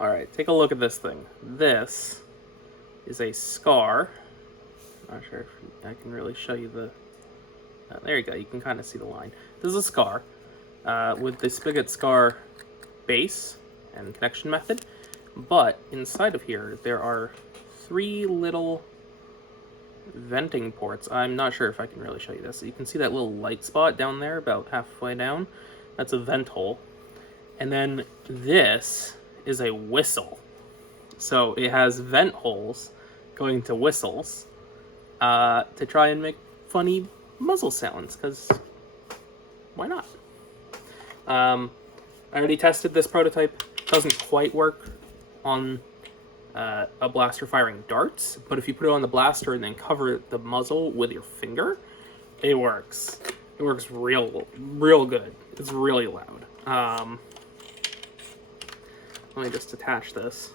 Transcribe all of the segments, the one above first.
Alright, take a look at this thing. This is a scar. Not sure if I can really show you the... there you go, you can kind of see the line. This is a scar with the Spigot scar base and connection method, but inside of here there are 3 little venting ports. I'm not sure if I can really show you this. You can see that little light spot down there about halfway down. That's a vent hole. And then this is a whistle. So it has vent holes going to whistles to try and make funny muzzle sounds, because why not? I already tested this prototype. Doesn't quite work on a blaster firing darts, but if you put it on the blaster and then cover the muzzle with your finger, it works. It works real good. It's really loud. Let me just attach this.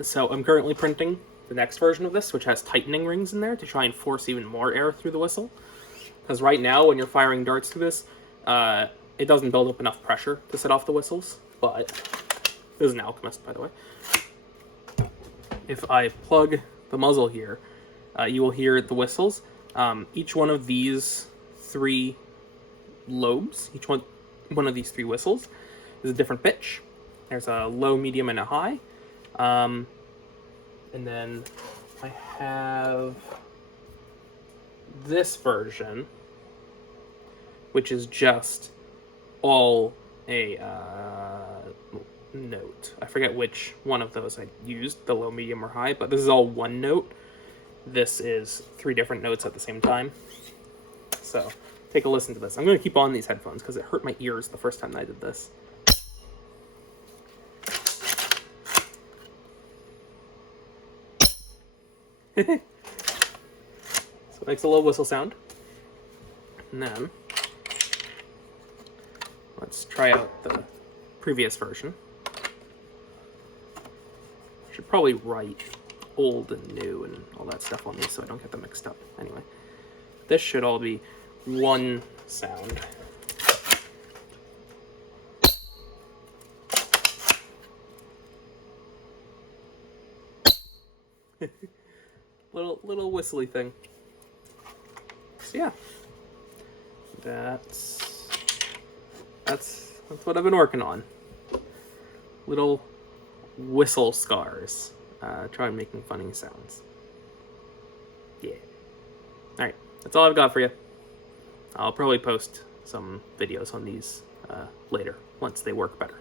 So I'm currently printing the next version of this, which has tightening rings in there to try and force even more air through the whistle. Because right now, when you're firing darts through this, it doesn't build up enough pressure to set off the whistles. But this is an Alchemist, by the way. If I plug the muzzle here, you will hear the whistles. Each one of these 3 lobes, each one of these 3 whistles, is a different pitch. There's a low, medium, and a high. And then I have this version, which is just all a note. I forget which one of those I used, the low, medium, or high, but this is all one note. This is 3 different notes at the same time. So take a listen to this. I'm going to keep on these headphones because it hurt my ears the first time I did this. So it makes a little whistle sound. And then let's try out the previous version. I should probably write old and new and all that stuff on these so I don't get them mixed up. Anyway, this should all be one sound. little whistly thing. So yeah, that's what I've been working on. Little whistle scars. Trying making funny sounds. Yeah. Alright, that's all I've got for you. I'll probably post some videos on these later, once they work better.